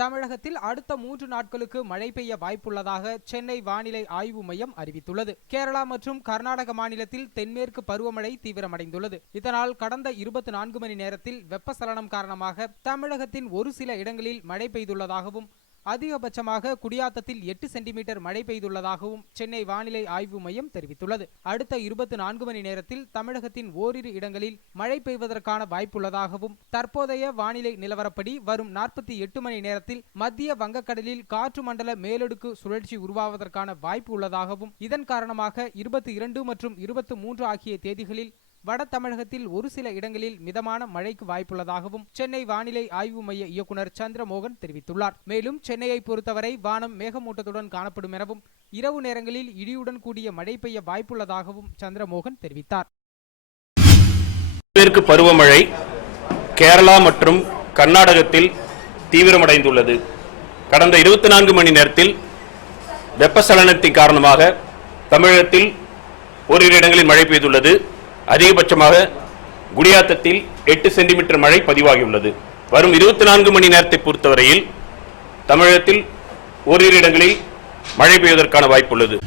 தமிழகத்தில் அடுத்த 3 நாட்களுக்கு மழை பெய்ய வாய்ப்புள்ளதாக சென்னை வானிலை ஆய்வு மையம் அறிவித்துள்ளது. கேரளா மற்றும் கர்நாடக மாநிலத்தில் தென்மேற்கு பருவமழை தீவிரமடைந்துள்ளது. இதனால் கடந்த 24 மணி நேரத்தில் வெப்பசலனம் காரணமாக தமிழகத்தின் ஒரு சில இடங்களில் மழை பெய்துள்ளதாகவும் அதிகபட்சமாக குடியாத்தத்தில் 8 சென்டிமீட்டர் மழை பெய்துள்ளதாகவும் சென்னை வானிலை ஆய்வு மையம் தெரிவித்துள்ளது. அடுத்த 24 மணி நேரத்தில் தமிழகத்தின் ஓரிரு இடங்களில் மழை பெய்வதற்கான வாய்ப்புள்ளதாகவும் தற்போதைய வானிலை நிலவரப்படி வரும் 48 மணி நேரத்தில் மத்திய வங்கக்கடலில் காற்று மண்டல மேலடுக்கு சுழற்சி உருவாவதற்கான வாய்ப்பு உள்ளதாகவும் இதன் காரணமாக 22 மற்றும் 23 ஆகிய தேதிகளில் வட தமிழகத்தில் ஒரு சில இடங்களில் மிதமான மழைக்கு வாய்ப்புள்ளதாகவும் சென்னை வானிலை ஆய்வு மைய இயக்குநர் சந்திரமோகன் தெரிவித்துள்ளார். மேலும் சென்னையை பொறுத்தவரை வானம் மேகமூட்டத்துடன் காணப்படும் எனவும் இரவு நேரங்களில் இடியுடன் கூடிய மழை பெய்ய வாய்ப்புள்ளதாகவும் சந்திரமோகன் தெரிவித்தார். தென்மேற்கு பருவமழை கேரளா மற்றும் கர்நாடகத்தில் தீவிரமடைந்துள்ளது. கடந்த 24 மணி நேரத்தில் வெப்பசலனத்தின் காரணமாக தமிழகத்தில் ஓரிரு இடங்களில் மழை பெய்துள்ளது. அதிகபட்சமாக குடியாத்தத்தில் 8 சென்டிமீட்டர் மழை பதிவாகியுள்ளது. வரும் 24 மணி நேரத்தை பொறுத்தவரையில் தமிழகத்தில் ஓரிரு இடங்களில் மழை பெய்வதற்கான வாய்ப்புள்ளது.